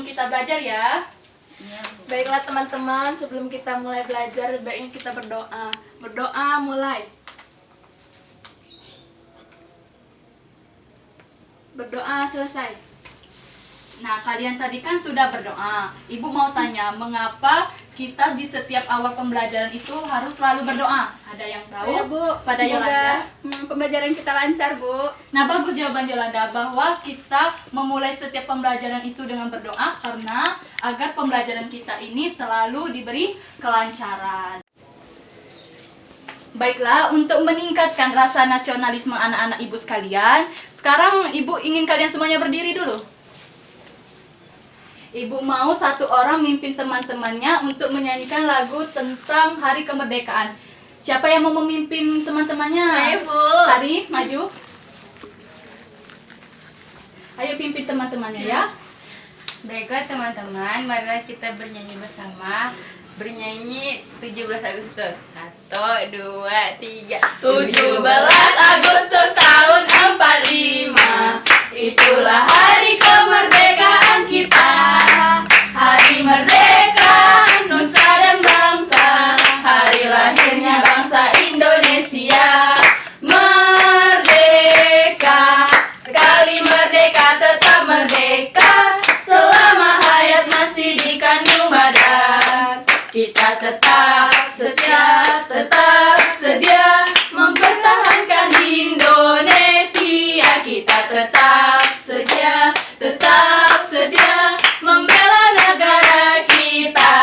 langsung kita belajar ya. Iya, Bu. Baiklah teman-teman, sebelum kita mulai belajar, baiknya kita berdoa. Berdoa mulai. Berdoa selesai. Nah, kalian tadi kan sudah berdoa. Ibu mau tanya, mengapa kita di setiap awal pembelajaran itu harus selalu berdoa? Ada yang tahu? Ya, Bu. Pada Yolanda? Pembelajaran kita lancar, Bu. Nah, bagus jawaban Yolanda, bahwa kita memulai setiap pembelajaran itu dengan berdoa karena agar pembelajaran kita ini selalu diberi kelancaran. Baiklah, untuk meningkatkan rasa nasionalisme anak-anak ibu sekalian, sekarang ibu ingin kalian semuanya berdiri dulu. Ibu mau satu orang mimpin teman-temannya untuk menyanyikan lagu tentang Hari Kemerdekaan. Siapa yang mau memimpin teman-temannya? Saya, Bu. Sari, maju. Ayo pimpin teman-temannya ya. Baiklah teman-teman, marilah kita bernyanyi bersama. Bernyanyi 17 Agustus. 1, 2, 3. 17 Agustus tahun 45, itulah hari kemerdekaan kita. Hari merdeka, nusa dan bangsa, hari lahirnya bangsa Indonesia. Merdeka, sekali merdeka tetap merdeka, selama hayat masih dikandung badan. Kita tetap sedia mempertahankan Indonesia. Kita tetap sedia membela negara kita.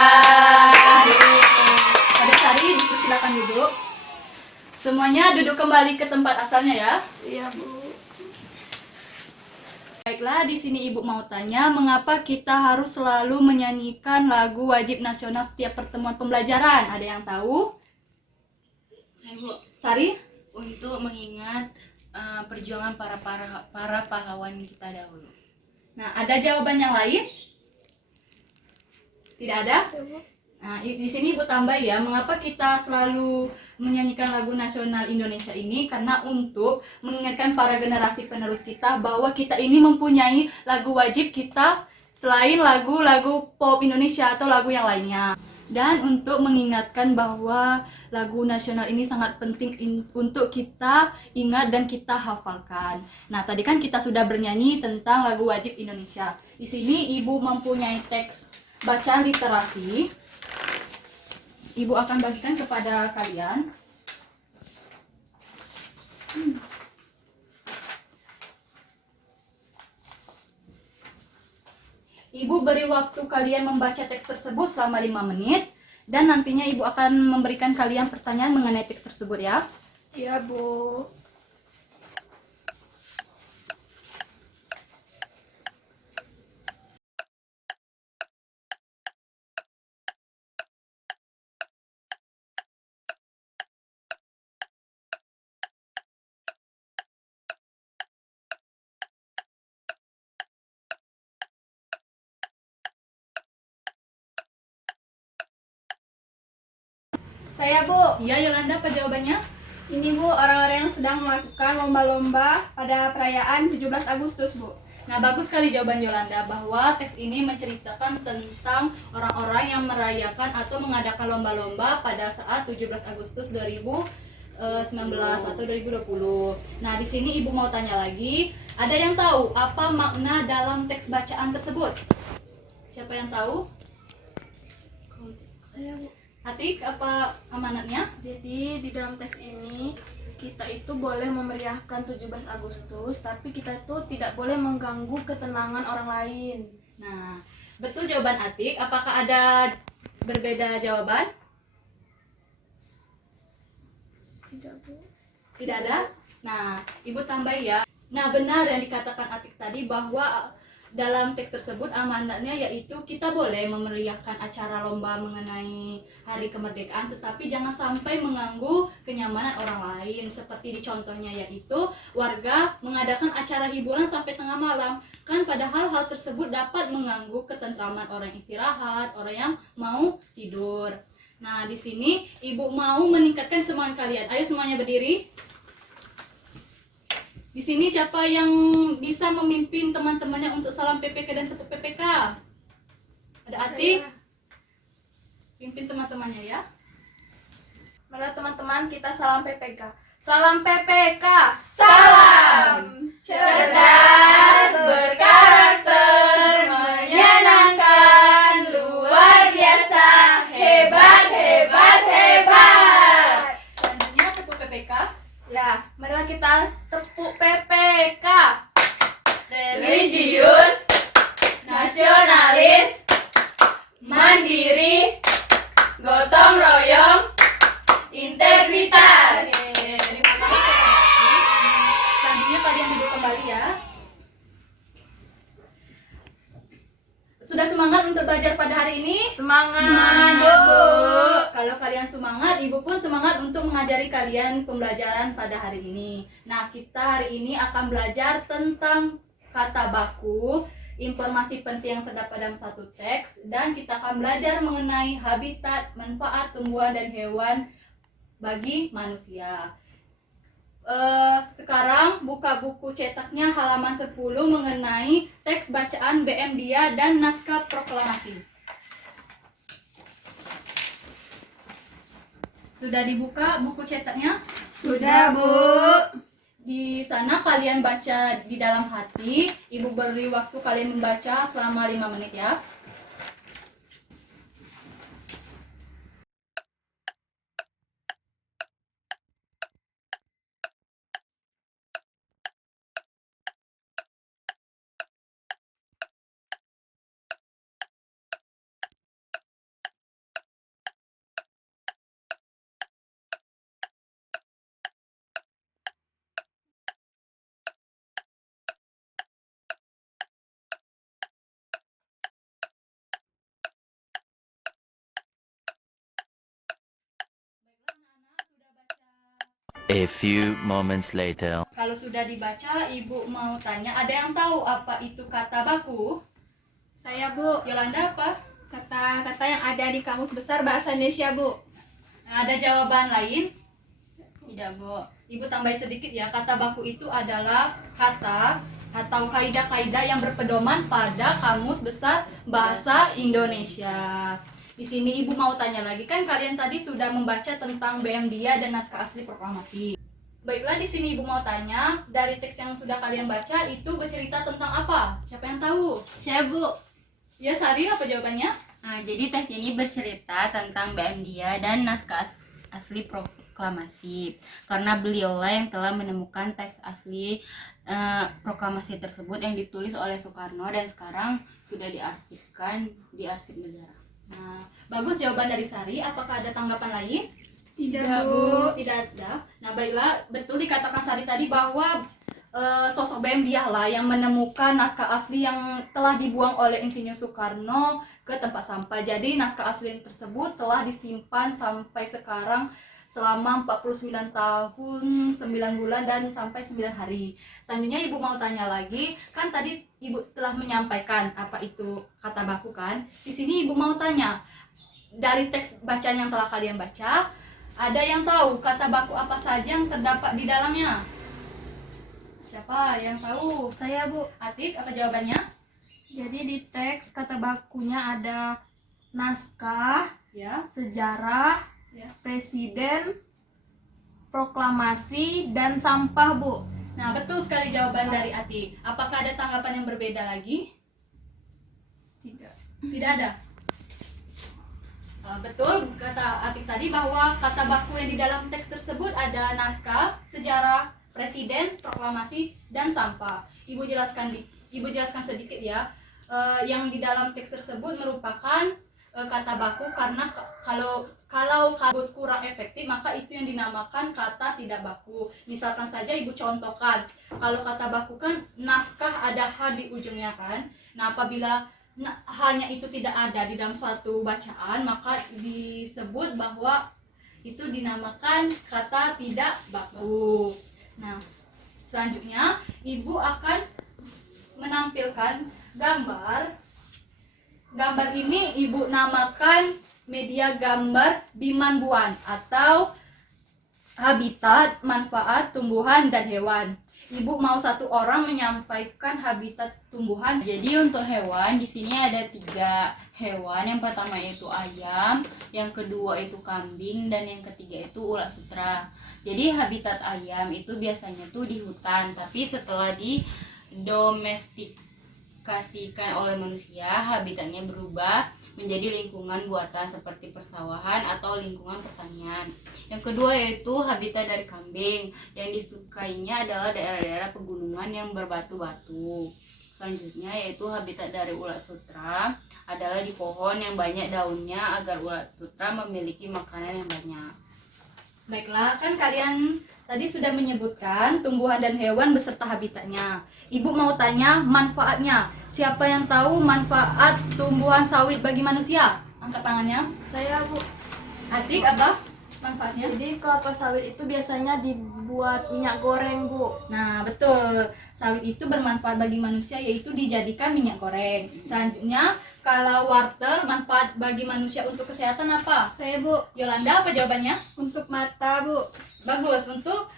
Pada Sari, silakan duduk. Semuanya duduk kembali ke tempat asalnya ya. Iya, Bu. Baiklah, di sini Ibu mau tanya, mengapa kita harus selalu menyanyikan lagu wajib nasional setiap pertemuan pembelajaran? Ada yang tahu? Bu, Sari? untuk mengingat perjuangan para pahlawan kita dahulu. Nah, ada jawaban yang lain? Tidak ada? Nah, di sini Ibu tambah ya, mengapa kita selalu menyanyikan lagu nasional Indonesia ini? Karena untuk mengingatkan para generasi penerus kita bahwa kita ini mempunyai lagu wajib kita selain lagu-lagu pop Indonesia atau lagu yang lainnya. Dan untuk mengingatkan bahwa lagu nasional ini sangat penting untuk kita ingat dan kita hafalkan. Nah, tadi kan kita sudah bernyanyi tentang lagu wajib Indonesia. Di sini Ibu mempunyai teks bacaan literasi. Ibu akan bagikan kepada kalian. Ibu beri waktu kalian membaca teks tersebut selama 5 menit. Dan nantinya Ibu akan memberikan kalian pertanyaan mengenai teks tersebut ya. Iya, Bu. Saya, Bu. Iya Yolanda, apa jawabannya? Ini, Bu, orang-orang yang sedang melakukan lomba-lomba pada perayaan 17 Agustus, Bu. Nah, bagus sekali jawaban Yolanda, bahwa teks ini menceritakan tentang orang-orang yang merayakan atau mengadakan lomba-lomba pada saat 17 Agustus 2019 atau 2020. Nah, di sini Ibu mau tanya lagi, ada yang tahu apa makna dalam teks bacaan tersebut? Siapa yang tahu? Saya, Bu. Atik, apa amanatnya? Jadi di dalam teks ini kita itu boleh memeriahkan 17 Agustus, tapi kita itu tidak boleh mengganggu ketenangan orang lain. Nah, betul jawaban Atik. Apakah ada berbeda jawaban? Tidak, Bu. Tidak ada? Nah, Ibu tambah ya. Nah, benar yang dikatakan Atik tadi, bahwa dalam teks tersebut amanatnya yaitu kita boleh memeriahkan acara lomba mengenai Hari Kemerdekaan, tetapi jangan sampai mengganggu kenyamanan orang lain. Seperti di contohnya yaitu warga mengadakan acara hiburan sampai tengah malam. Kan padahal hal tersebut dapat mengganggu ketentraman orang istirahat, orang yang mau tidur. Nah, di sini Ibu mau meningkatkan semangat kalian. Ayo semuanya berdiri. Di sini siapa yang bisa memimpin teman-temannya untuk salam PPK dan tepuk PPK? Ada Atik, pimpin teman-temannya ya. Mari teman-teman, kita salam PPK. Salam PPK. Salam cerdas, berkarakter, menyenangkan, luar biasa, hebat, hebat, hebat. Selanjutnya tepuk PPK. Ya, marilah kita tepuk PPK. Religius, nasionalis, mandiri, gotong royong, integritas. Terima kasih Kak Atik. Selanjutnya kalian duduk kembali ya. Sudah semangat untuk belajar pada hari ini? Semangat. Semangat, Bu. Kalau kalian semangat, Ibu pun semangat untuk mengajari kalian pembelajaran pada hari ini. Nah, kita hari ini akan belajar tentang kata baku, informasi penting yang terdapat dalam satu teks, dan kita akan belajar mengenai habitat, manfaat tumbuhan dan hewan bagi manusia. Sekarang buka buku cetaknya halaman 10 mengenai teks bacaan BM Dia dan naskah proklamasi. Sudah dibuka buku cetaknya? Sudah, Bu. Di sana kalian baca di dalam hati. Ibu beri waktu kalian membaca selama 5 menit ya. A few moments later. Kalau sudah dibaca, Ibu mau tanya, ada yang tahu apa itu kata baku? Saya, Bu. Yolanda apa? Kata-kata yang ada di Kamus Besar Bahasa Indonesia, Bu. Ada jawaban lain? Tidak, Bu. Ibu tambahin sedikit ya, kata baku itu adalah kata atau kaidah-kaidah yang berpedoman pada Kamus Besar Bahasa Indonesia. Di sini Ibu mau tanya lagi, kan kalian tadi sudah membaca tentang BM Dia dan naskah asli proklamasi. Baiklah, di sini Ibu mau tanya, dari teks yang sudah kalian baca itu bercerita tentang apa? Siapa yang tahu? Saya, Bu. Ya, Sari, apa jawabannya? Nah, jadi teks ini bercerita tentang BM Dia dan naskah asli proklamasi. Karena beliaulah yang telah menemukan teks asli proklamasi tersebut yang ditulis oleh Soekarno dan sekarang sudah diarsipkan di arsip negara. Nah, bagus jawaban dari Sari. Apakah ada tanggapan lain? Tidak, Bu. Tidak ada. Nah, baiklah, betul dikatakan Sari tadi bahwa sosok BM Dia lah yang menemukan naskah asli yang telah dibuang oleh Insinyur Soekarno ke tempat sampah. Jadi naskah asli tersebut telah disimpan sampai sekarang selama 49 tahun, 9 bulan dan sampai 9 hari. Selanjutnya Ibu mau tanya lagi, kan tadi Ibu telah menyampaikan apa itu kata baku kan? Di sini Ibu mau tanya, dari teks bacaan yang telah kalian baca, ada yang tahu kata baku apa saja yang terdapat di dalamnya? Siapa yang tahu? Saya, Bu. Atik, apa jawabannya? Jadi di teks kata bakunya ada naskah, Ya, sejarah, ya. presiden, proklamasi, dan sampah, Bu. Nah, betul sekali jawaban dari Atik. Apakah ada tanggapan yang berbeda lagi? Tidak. Tidak ada. Betul kata Atik tadi bahwa kata baku yang di dalam teks tersebut ada naskah, sejarah, presiden, proklamasi, dan sampah. Ibu jelaskan sedikit ya. Yang di dalam teks tersebut merupakan kata baku karena kalau kabut kurang efektif maka itu yang dinamakan kata tidak baku. Misalkan saja Ibu contohkan, kalau kata baku kan naskah ada H di ujungnya kan. Nah, apabila hanya itu tidak ada di dalam suatu bacaan maka disebut bahwa itu dinamakan kata tidak baku. Nah, selanjutnya Ibu akan menampilkan gambar. Gambar ini Ibu namakan media gambar bimanbuan atau habitat, manfaat tumbuhan dan hewan. Ibu mau satu orang menyampaikan habitat tumbuhan. Jadi untuk hewan di sini ada 3 hewan. Yang pertama itu ayam, yang kedua itu kambing, dan yang ketiga itu ulat sutra. Jadi habitat ayam itu biasanya tuh di hutan, tapi setelah didomestikasikan oleh manusia, habitatnya berubah menjadi lingkungan buatan seperti persawahan atau lingkungan pertanian. Yang kedua yaitu habitat dari kambing. Yang disukainya adalah daerah-daerah pegunungan yang berbatu-batu. Selanjutnya yaitu habitat dari ulat sutra adalah di pohon yang banyak daunnya agar ulat sutra memiliki makanan yang banyak. Baiklah, kan kalian tadi sudah menyebutkan tumbuhan dan hewan beserta habitatnya. Ibu mau tanya manfaatnya. Siapa yang tahu manfaat tumbuhan sawit bagi manusia? Angkat tangannya. Saya, Bu. Adik, apa manfaatnya? Jadi kelapa sawit itu biasanya dibuat minyak goreng, Bu. Nah, betul. Sawit itu bermanfaat bagi manusia, yaitu dijadikan minyak goreng. Selanjutnya, kalau wortel manfaat bagi manusia untuk kesehatan apa? Saya, Bu, Yolanda, apa jawabannya? untuk mata, Bu. Bagus, untuk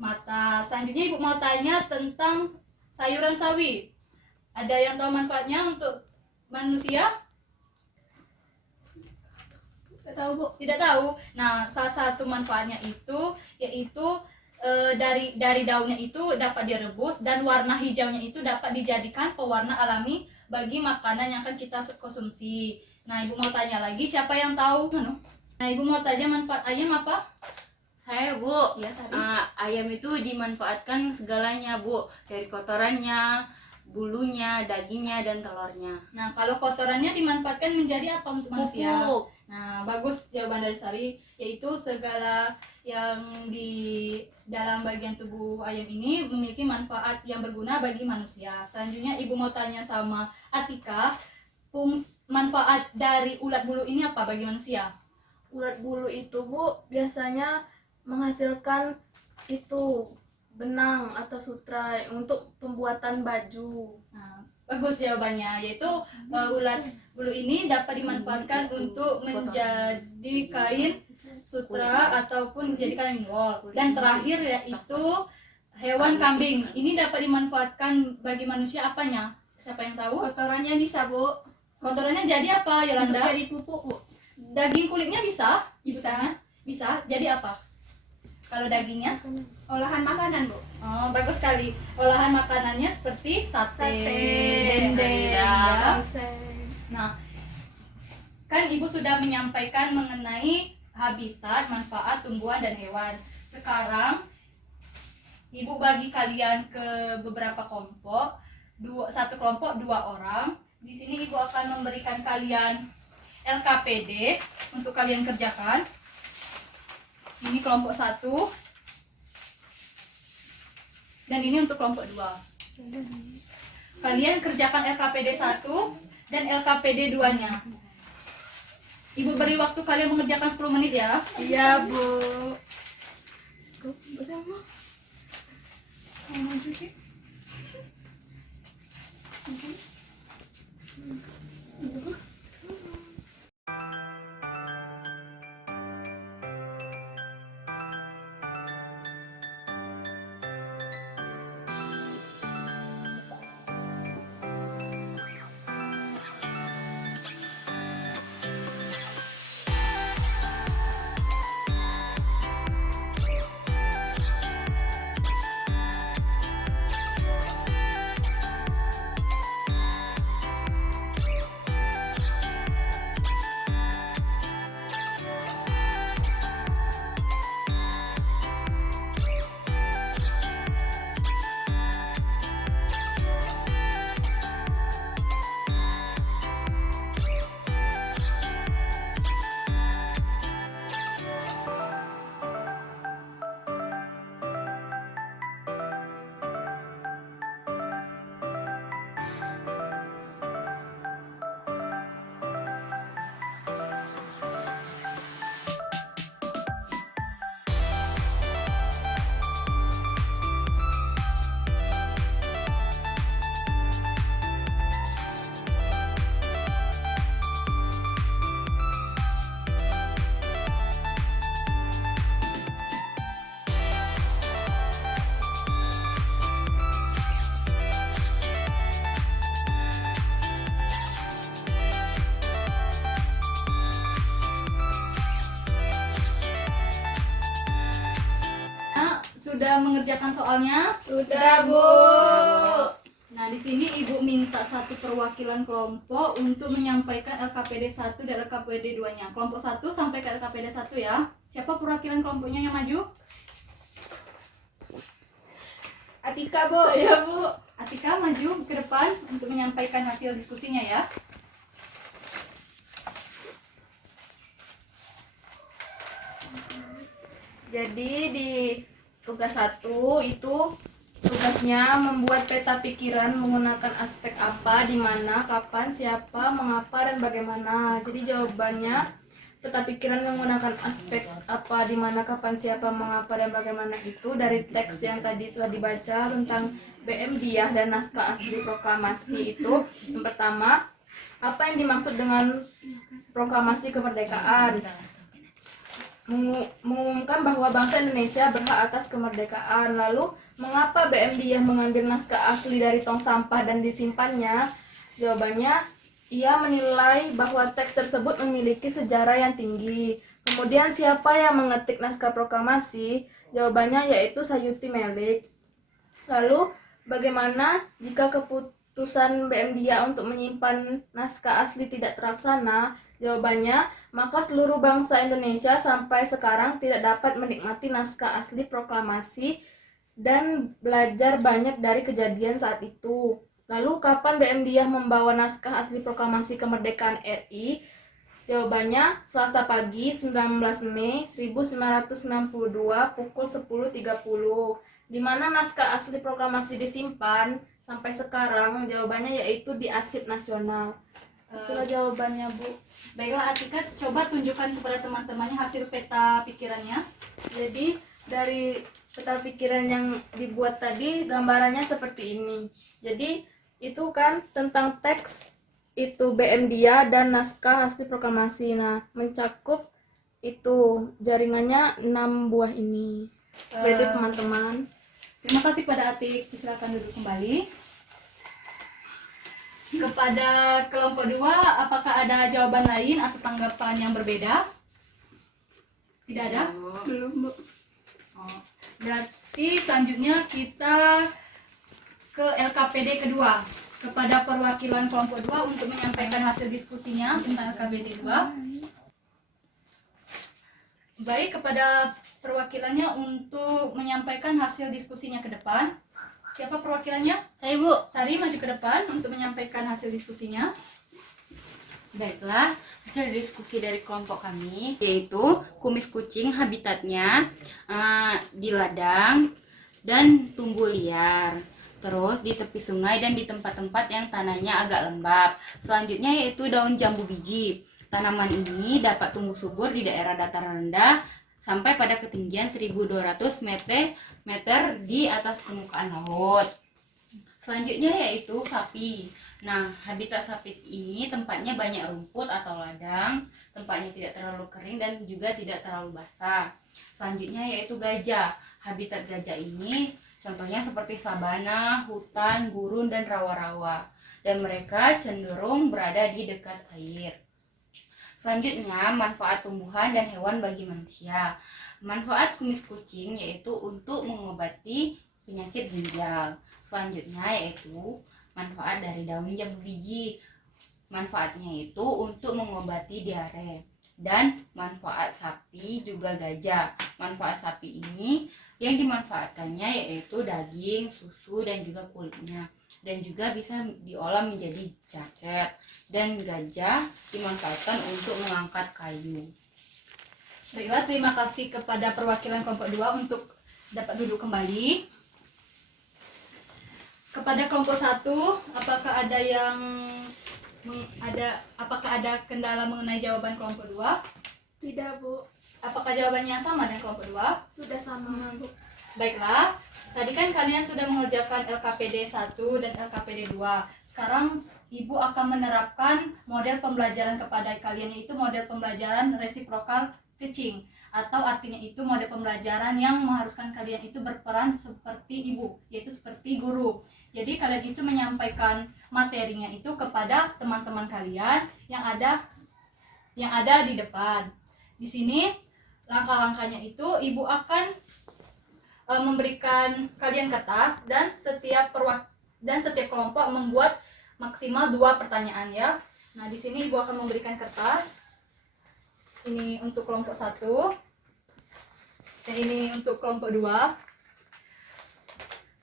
mata. Selanjutnya Ibu mau tanya tentang sayuran sawi. Ada yang tahu manfaatnya untuk manusia? Tidak tahu, Bu. Tidak tahu. Nah, salah satu manfaatnya itu yaitu dari daunnya itu dapat direbus dan warna hijaunya itu dapat dijadikan pewarna alami bagi makanan yang akan kita konsumsi. Nah, Ibu mau tanya lagi, siapa yang tahu? Nah, Ibu mau tanya manfaat ayam apa? Saya, Bu, Ya, Sari. ayam itu dimanfaatkan segalanya, Bu. Dari kotorannya, bulunya, dagingnya, dan telurnya. Nah, kalau kotorannya dimanfaatkan menjadi apa untuk manusia? Pupuk. Nah, bagus jawaban dari Sari, yaitu segala yang di dalam bagian tubuh ayam ini memiliki manfaat yang berguna bagi manusia. Selanjutnya Ibu mau tanya sama Atika, manfaat dari ulat bulu ini apa bagi manusia? Ulat bulu itu, Bu, biasanya menghasilkan itu benang atau sutra untuk pembuatan baju. Nah, bagus jawabannya, yaitu ulat bulu ini dapat dimanfaatkan untuk menjadi kain sutra ataupun menjadi kain wol. Dan terakhir yaitu hewan kambing. Ini dapat dimanfaatkan bagi manusia apanya? Siapa yang tahu? Kotorannya bisa, Bu. Kotorannya jadi apa, Untuk Yolanda? jadi pupuk, Bu. Daging kulitnya bisa? Bisa. Bisa. Jadi apa? Kalau dagingnya? Olahan makanan, Bu. Oh, bagus sekali. Olahan makanannya seperti sate, dendeng, rendang. ya. Nah, kan Ibu sudah menyampaikan mengenai habitat, manfaat tumbuhan dan hewan. Sekarang Ibu bagi kalian ke beberapa kelompok. Satu kelompok 2 orang. Di sini Ibu akan memberikan kalian LKPD untuk kalian kerjakan. Ini kelompok 1. Dan ini untuk kelompok 2. Kalian kerjakan LKPD 1 dan LKPD 2-nya. Ibu beri waktu kalian mengerjakan 10 menit ya. Iya, Bu. sudah mengerjakan soalnya? Sudah, Bu. Nah, di sini Ibu minta satu perwakilan kelompok untuk menyampaikan LKPD 1 dan LKPD 2-nya. Kelompok 1 sampai ke LKPD 1 ya. Siapa perwakilan kelompoknya yang maju? Atika, Bu. Ya, Bu. Atika maju ke depan untuk menyampaikan hasil diskusinya ya. Jadi di tugas 1 itu tugasnya membuat peta pikiran menggunakan aspek apa, di mana, kapan, siapa, mengapa, dan bagaimana. Jadi jawabannya peta pikiran menggunakan aspek apa, di mana, kapan, siapa, mengapa, dan bagaimana itu dari teks yang tadi telah dibaca tentang BM Diah dan naskah asli proklamasi itu. Yang pertama, apa yang dimaksud dengan proklamasi kemerdekaan? Mengumumkan bahwa bangsa Indonesia berhak atas kemerdekaan. Lalu, mengapa BM Diah mengambil naskah asli dari tong sampah dan disimpannya? Jawabannya, ia menilai bahwa teks tersebut memiliki sejarah yang tinggi. Kemudian, siapa yang mengetik naskah proklamasi? Jawabannya yaitu Sayuti Melik. Lalu, bagaimana jika keputusan BM Diah untuk menyimpan naskah asli tidak terlaksana? Jawabannya, maka seluruh bangsa Indonesia sampai sekarang tidak dapat menikmati naskah asli proklamasi dan belajar banyak dari kejadian saat itu. Lalu, kapan BM Diah membawa naskah asli proklamasi kemerdekaan RI? Jawabannya, Selasa pagi 19 Mei 1962 pukul 10.30. Di mana naskah asli proklamasi disimpan sampai sekarang? Jawabannya yaitu di Arsip Nasional. Itulah jawabannya, Bu. Baiklah Atika, coba tunjukkan kepada teman-temannya hasil peta pikirannya. Jadi dari peta pikiran yang dibuat tadi gambarannya seperti ini. Jadi itu kan tentang teks itu BM Diah dan naskah asli proklamasi. Nah, mencakup itu jaringannya 6 buah ini. Berarti teman-teman. Terima kasih pada Atik, silakan duduk kembali. Kepada kelompok 2, apakah ada jawaban lain atau tanggapan yang berbeda? Tidak ada? Belum, Bu. Oh, berarti selanjutnya kita ke LKPD kedua. Kepada perwakilan kelompok 2 untuk menyampaikan hasil diskusinya tentang LKPD 2. Baik, kepada perwakilannya untuk menyampaikan hasil diskusinya ke depan. Siapa perwakilannya? Saya, Bu. Sari maju ke depan untuk menyampaikan hasil diskusinya. Baiklah, hasil diskusi dari kelompok kami yaitu kumis kucing habitatnya di ladang dan tumbuh liar. Terus di tepi sungai dan di tempat-tempat yang tanahnya agak lembab. Selanjutnya yaitu daun jambu biji. Tanaman ini dapat tumbuh subur di daerah dataran rendah sampai pada ketinggian 1.200 meter di atas permukaan laut. Selanjutnya yaitu sapi. Nah, habitat sapi ini tempatnya banyak rumput atau ladang, tempatnya tidak terlalu kering dan juga tidak terlalu basah. Selanjutnya yaitu gajah. Habitat gajah ini contohnya seperti sabana, hutan, gurun, dan rawa-rawa. Dan mereka cenderung berada di dekat air. Selanjutnya, manfaat tumbuhan dan hewan bagi manusia. Manfaat kumis kucing yaitu untuk mengobati penyakit ginjal. Selanjutnya yaitu manfaat dari daun jambu biji. Manfaatnya itu untuk mengobati diare. Dan manfaat sapi juga gajah. Manfaat sapi ini yang dimanfaatkannya yaitu daging, susu, dan juga kulitnya. Dan juga bisa diolah menjadi jaket. Dan gajah dimanfaatkan untuk mengangkat kayu. Baiklah, terima kasih kepada perwakilan kelompok 2 untuk dapat duduk kembali. Kepada kelompok 1, apakah ada yang apakah ada kendala mengenai jawaban kelompok 2? Tidak, Bu. Apakah jawabannya sama dengan kelompok 2? Sudah sama, Bu. Baiklah, tadi kan kalian sudah mengerjakan LKPD 1 dan LKPD 2. Sekarang Ibu akan menerapkan model pembelajaran kepada kalian, yaitu model pembelajaran resiprokal teaching, atau artinya itu model pembelajaran yang mengharuskan kalian itu berperan seperti ibu, yaitu seperti guru. Jadi kalian itu menyampaikan materinya itu kepada teman-teman kalian yang ada di depan. Di sini langkah-langkahnya itu ibu akan memberikan kalian kertas dan setiap kelompok membuat maksimal 2 pertanyaan ya. Nah, di sini Ibu akan memberikan kertas. Ini untuk kelompok 1 dan ini untuk kelompok 2.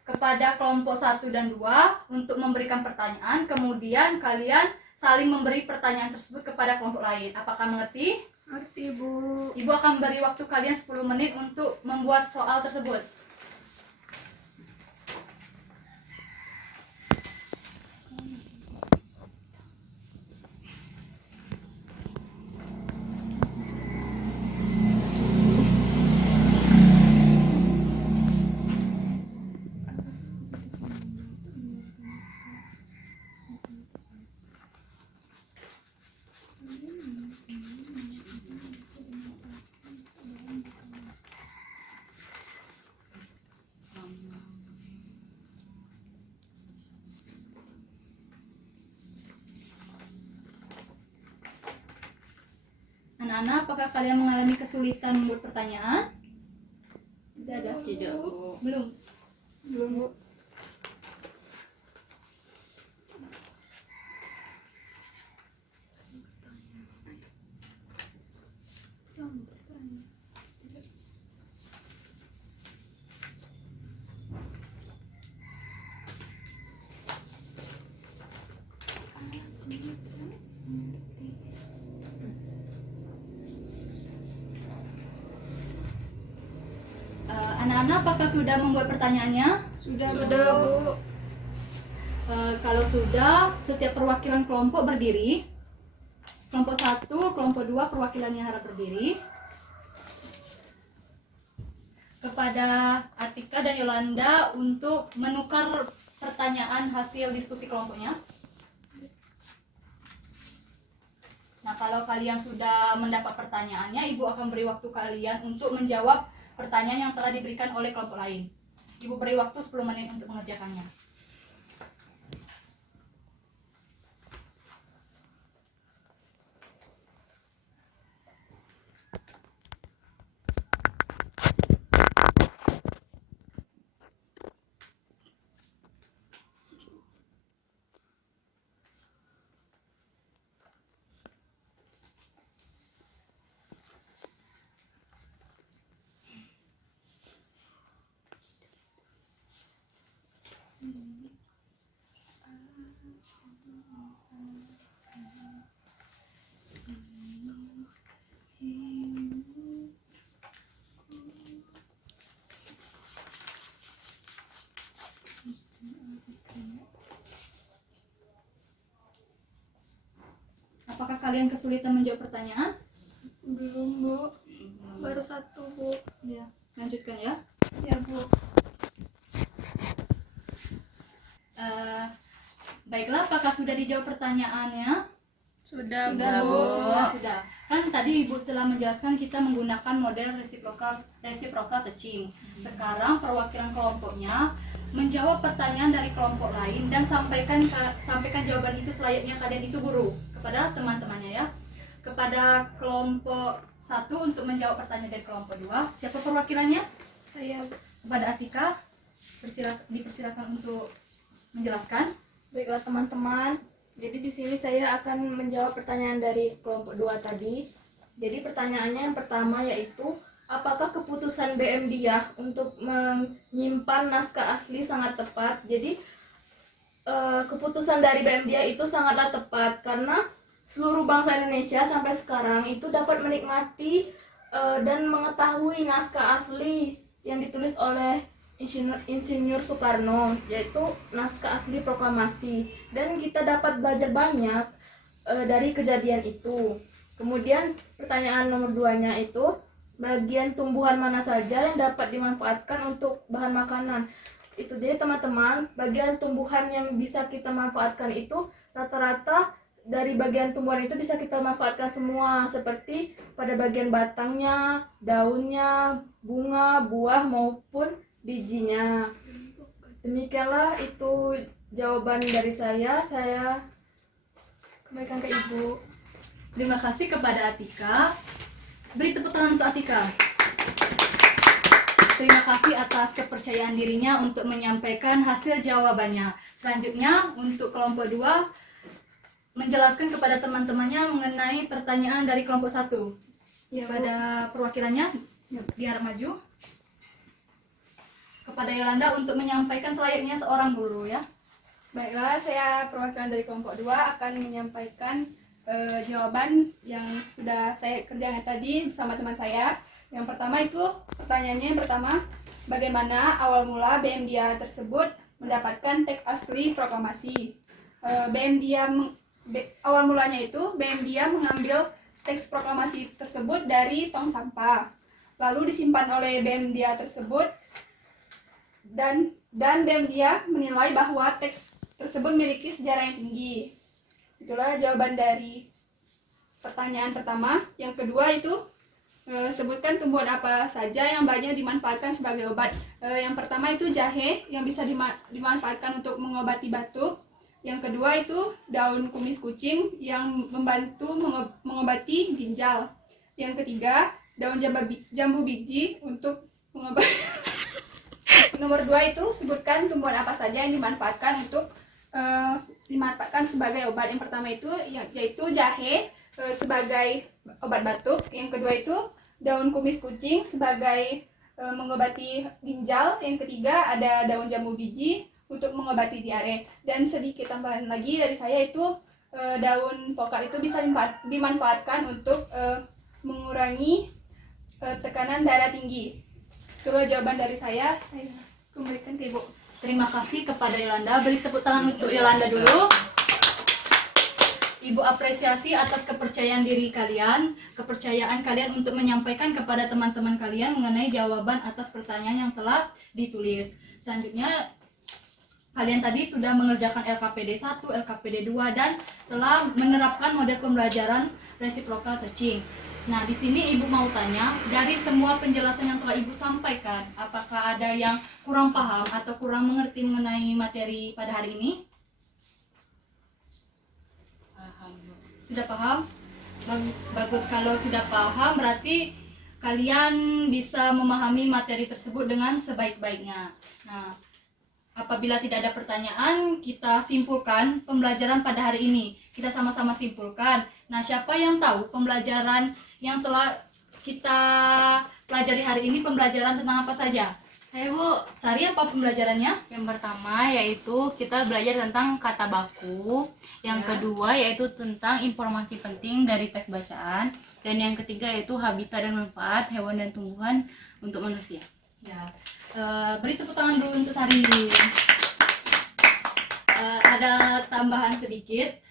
Kepada kelompok 1 dan 2 untuk memberikan pertanyaan, kemudian kalian saling memberi pertanyaan tersebut kepada kelompok lain. Apakah mengerti? Ngerti, Bu. Ibu akan beri waktu kalian 10 menit untuk membuat soal tersebut. Anak-anak, apakah kalian mengalami kesulitan membuat pertanyaan? Tidak ada? Tidak, Bu. Belum? Belum, Bu. Anak-anak, apakah sudah membuat pertanyaannya? Sudah, Bu. Kalau sudah, setiap perwakilan kelompok berdiri. Kelompok 1, kelompok 2 perwakilannya harap berdiri. Kepada Atika dan Yolanda untuk menukar pertanyaan hasil diskusi kelompoknya. Nah, kalau kalian sudah mendapat pertanyaannya, Ibu akan beri waktu kalian untuk menjawab pertanyaan yang telah diberikan oleh kelompok lain. Ibu beri waktu 10 menit untuk mengerjakannya. Apakah kalian kesulitan menjawab pertanyaan? Belum, Bu. Baru 1, Bu. Ya, lanjutkan ya. Ya, Bu. Baiklah, apakah sudah dijawab pertanyaannya? Sudah, Sudah, Bu. Bu. Sudah. Kan tadi Ibu telah menjelaskan kita menggunakan model reciprocal teaching. Sekarang perwakilan kelompoknya menjawab pertanyaan dari kelompok lain dan sampaikan jawaban itu selayaknya kalian itu guru kepada teman-temannya ya. Kepada kelompok 1 untuk menjawab pertanyaan dari kelompok 2. Siapa perwakilannya? Saya, Bu. Kepada Atika, dipersilakan untuk menjelaskan. Baiklah teman-teman, jadi di sini saya akan menjawab pertanyaan dari kelompok 2 tadi. Jadi pertanyaannya yang pertama yaitu, apakah keputusan BM Diah untuk menyimpan naskah asli sangat tepat? Jadi keputusan dari BM Diah itu sangatlah tepat karena seluruh bangsa Indonesia sampai sekarang itu dapat menikmati dan mengetahui naskah asli yang ditulis oleh Insinyur Soekarno, yaitu naskah asli proklamasi, dan kita dapat belajar banyak dari kejadian itu. Kemudian pertanyaan nomor 2-nya itu, bagian tumbuhan mana saja yang dapat dimanfaatkan untuk bahan makanan? Itu jadi teman-teman, bagian tumbuhan yang bisa kita manfaatkan itu rata-rata dari bagian tumbuhan itu bisa kita manfaatkan semua, seperti pada bagian batangnya, daunnya, bunga, buah maupun bijinya. Demikianlah itu jawaban dari saya kembalikan ke Ibu. Terima kasih kepada Atika. Beri tepuk tangan untuk Atika. terima kasih atas kepercayaan dirinya untuk menyampaikan hasil jawabannya. Selanjutnya untuk kelompok 2 menjelaskan kepada teman-temannya mengenai pertanyaan dari kelompok 1. Ya, Bu. Pada perwakilannya biar maju. Kepada Yolanda untuk menyampaikan selayaknya seorang guru ya. Baiklah, saya perwakilan dari kelompok 2 akan menyampaikan jawaban yang sudah saya kerjakan tadi bersama teman saya. Yang pertama itu pertanyaannya yang pertama, bagaimana awal mula BMDIA tersebut mendapatkan teks asli proklamasi? Awal mulanya itu BMDIA mengambil teks proklamasi tersebut dari tong sampah, lalu disimpan oleh BMDIA tersebut dan BMDIA menilai bahwa teks tersebut memiliki sejarah yang tinggi. Itulah jawaban dari pertanyaan pertama. Yang kedua itu sebutkan tumbuhan apa saja yang banyak dimanfaatkan sebagai obat. Yang pertama itu jahe yang bisa dimanfaatkan untuk mengobati batuk. Yang kedua itu daun kumis kucing yang membantu mengobati ginjal. Yang ketiga daun jambu biji untuk mengobati. Nomor 2 itu sebutkan tumbuhan apa saja yang dimanfaatkan untuk dimanfaatkan sebagai obat. Yang pertama itu yaitu jahe sebagai obat batuk. Yang kedua itu daun kumis kucing sebagai mengobati ginjal. Yang ketiga ada daun jambu biji untuk mengobati diare. Dan sedikit tambahan lagi dari saya itu daun pokar itu bisa dimanfaatkan untuk mengurangi tekanan darah tinggi. Itulah jawaban dari saya kembalikan ke Ibu. Terima kasih kepada Yolanda. Beri tepuk tangan untuk Yolanda dulu. Ibu apresiasi atas kepercayaan diri kalian, kepercayaan kalian untuk menyampaikan kepada teman-teman kalian mengenai jawaban atas pertanyaan yang telah ditulis. Selanjutnya, kalian tadi sudah mengerjakan LKPD 1, LKPD 2 dan telah menerapkan model pembelajaran reciprocal teaching. Nah, di sini Ibu mau tanya, dari semua penjelasan yang telah Ibu sampaikan, apakah ada yang kurang paham atau kurang mengerti mengenai materi pada hari ini? Sudah paham? Bagus, kalau sudah paham berarti kalian bisa memahami materi tersebut dengan sebaik-baiknya. Nah, apabila tidak ada pertanyaan, kita simpulkan pembelajaran pada hari ini. Kita sama-sama simpulkan. Nah, siapa yang tahu pembelajaran yang telah kita pelajari hari ini pembelajaran tentang apa saja? Ayo Bu, Sari, apa pembelajarannya? Yang pertama yaitu kita belajar tentang kata baku. Yang kedua yaitu tentang informasi penting dari teks bacaan. Dan yang ketiga yaitu habitat dan manfaat hewan dan tumbuhan untuk manusia. Ya, beri tepuk tangan dulu untuk Sari. Ada tambahan sedikit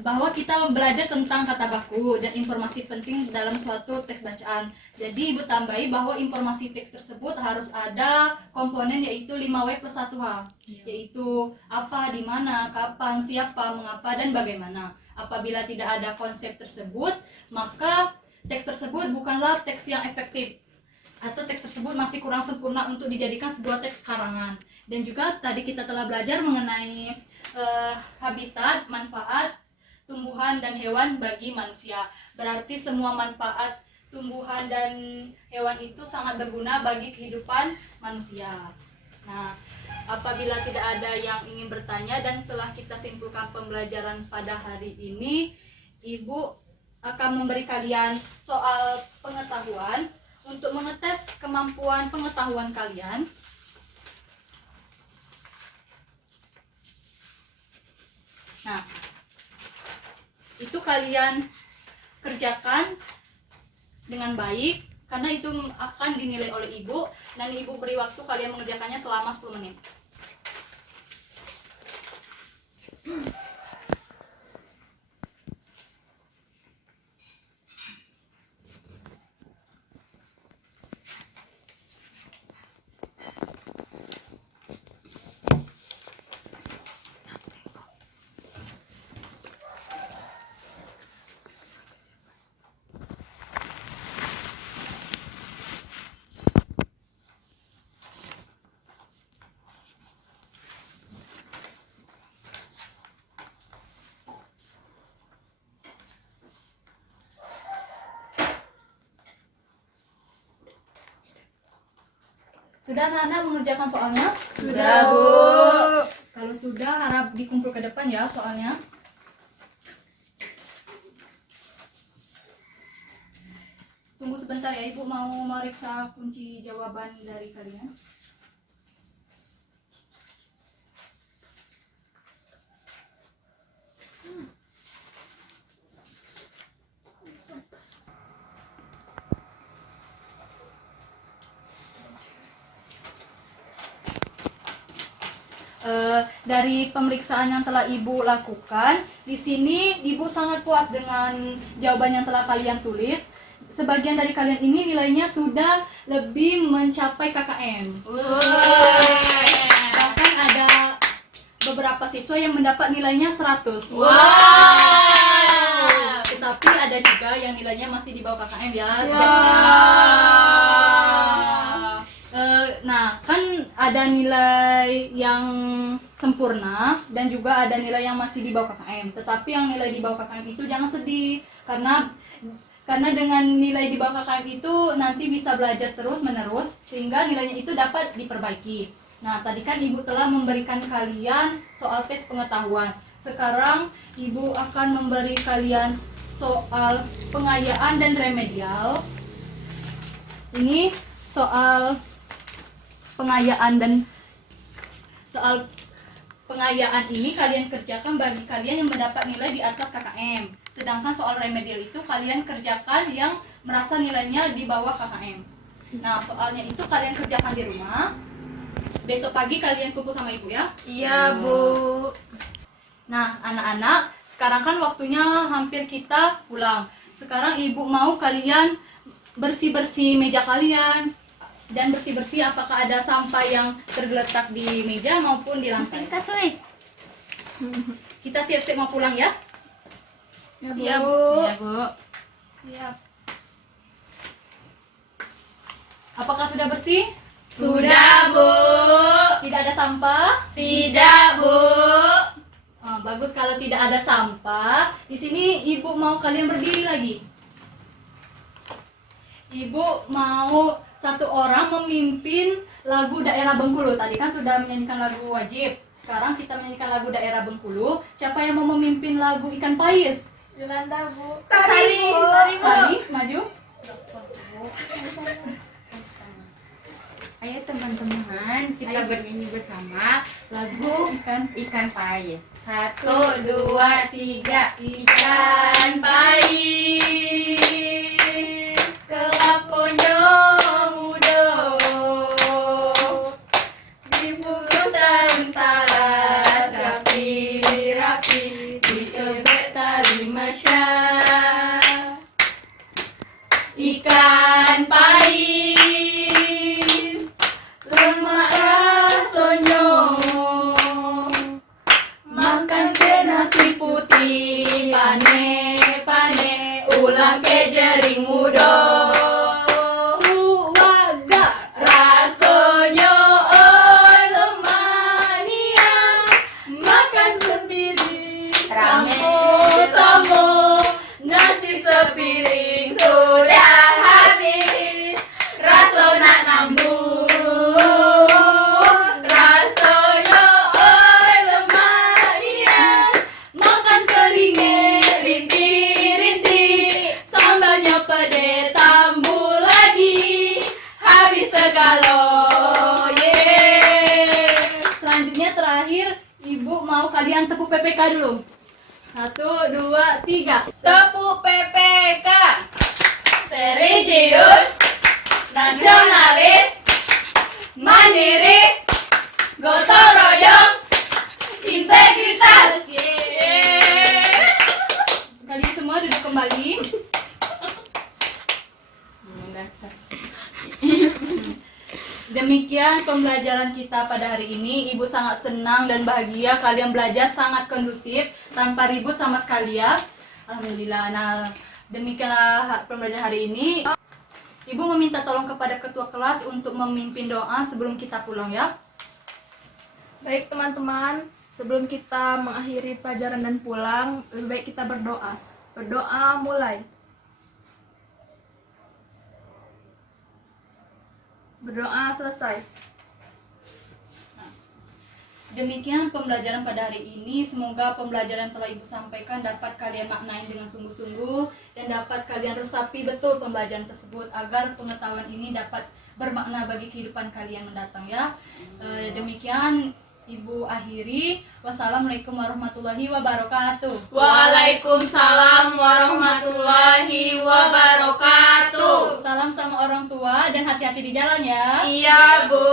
bahwa kita belajar tentang kata baku dan informasi penting dalam suatu teks bacaan. Jadi Ibu tambahi bahwa informasi teks tersebut harus ada komponen yaitu 5W plus 1H, yaitu apa, di mana, kapan, siapa, mengapa, dan bagaimana. Apabila tidak ada konsep tersebut, maka teks tersebut bukanlah teks yang efektif, atau teks tersebut masih kurang sempurna untuk dijadikan sebuah teks karangan. Dan juga tadi kita telah belajar mengenai habitat, manfaat tumbuhan dan hewan bagi manusia. Berarti semua manfaat tumbuhan dan hewan itu sangat berguna bagi kehidupan manusia. Nah, apabila tidak ada yang ingin bertanya dan telah kita simpulkan pembelajaran pada hari ini, Ibu akan memberi kalian soal pengetahuan untuk mengetes kemampuan pengetahuan kalian. Nah, itu kalian kerjakan dengan baik karena itu akan dinilai oleh Ibu, dan Ibu beri waktu kalian mengerjakannya selama 10 menit. Sudah anak-anak mengerjakan soalnya? Sudah, Bu. Kalau sudah, harap dikumpul ke depan ya soalnya. Tunggu sebentar ya, Ibu mau meriksa kunci jawaban dari kalian. Dari pemeriksaan yang telah Ibu lakukan, di sini Ibu sangat puas dengan jawaban yang telah kalian tulis. Sebagian dari kalian ini nilainya sudah lebih mencapai KKM. Bahkan ada beberapa siswa yang mendapat nilainya 100. Tetapi ada juga yang nilainya masih di bawah KKM ya. Nah, kan ada nilai yang sempurna dan juga ada nilai yang masih di bawah KKM. Tetapi yang nilai di bawah KKM itu jangan sedih, karena dengan nilai di bawah KKM itu nanti bisa belajar terus-menerus sehingga nilainya itu dapat diperbaiki. Nah, tadi kan Ibu telah memberikan kalian soal tes pengetahuan. Sekarang Ibu akan memberi kalian soal pengayaan dan remedial. Ini soal pengayaan ini kalian kerjakan bagi kalian yang mendapat nilai di atas KKM. Sedangkan soal remedial itu kalian kerjakan yang merasa nilainya di bawah KKM. Nah, soalnya itu kalian kerjakan di rumah. Besok pagi kalian kumpul sama Ibu ya. Iya, Bu. Nah, anak-anak, sekarang kan waktunya hampir kita pulang. Sekarang Ibu mau kalian bersih-bersih meja kalian dan bersih-bersih apakah ada sampah yang tergeletak di meja maupun di lantai. Kita siap-siap mau pulang ya? Iya, Bu. Ya, Bu. Siap. Apakah sudah bersih? Sudah, Bu. Tidak ada sampah? Tidak, Bu. Oh, bagus kalau tidak ada sampah. Di sini Ibu mau kalian berdiri lagi. Ibu mau satu orang memimpin lagu daerah Bengkulu. Tadi kan sudah menyanyikan lagu wajib. Sekarang kita menyanyikan lagu daerah Bengkulu. Siapa yang mau memimpin lagu Ikan Pais? Yolanda, Bu. Sari, maju. Ayo teman-teman, kita bernyanyi bersama lagu Ikan Pais. 1, 2, 3. Ikan pais kelaponyo mudo dibungkus antara rapi-rapi diebek tali masya. Ikan pais lemak rasonyo makan ke nasi putih pane-pane ulang ke jering mudo waga rasonyo lemak nia makan sepiring sampo nasi sepiring sudah habis rasona nambung rasonyo lemak nia makan keringnya rinti-rinti sambalnya pede tambah lagi habis segalo Selanjutnya terakhir Ibu mau kalian tepuk PPK dulu. 1, 2, 3. tepuk PPK religius nasionalis mandiri gotong royong integritas. Kalian semua duduk kembali. Demikian pembelajaran kita pada hari ini. Ibu sangat senang dan bahagia kalian belajar sangat kondusif tanpa ribut sama sekali ya. Alhamdulillah. Nah, demikianlah pembelajaran hari ini. Ibu meminta tolong kepada ketua kelas untuk memimpin doa sebelum kita pulang ya. Baik, teman-teman. Sebelum kita mengakhiri pelajaran dan pulang, lebih baik kita berdoa. Berdoa mulai. Berdoa selesai. Demikian pembelajaran pada hari ini. Semoga pembelajaran yang telah Ibu sampaikan dapat kalian maknai dengan sungguh-sungguh dan dapat kalian resapi betul pembelajaran tersebut agar pengetahuan ini dapat bermakna bagi kehidupan kalian mendatang ya. Demikian Ibu akhiri. Wassalamualaikum warahmatullahi wabarakatuh. Waalaikumsalam warahmatullahi wabarakatuh. Salam sama orang tua dan hati-hati di jalan ya. Iya, Bu.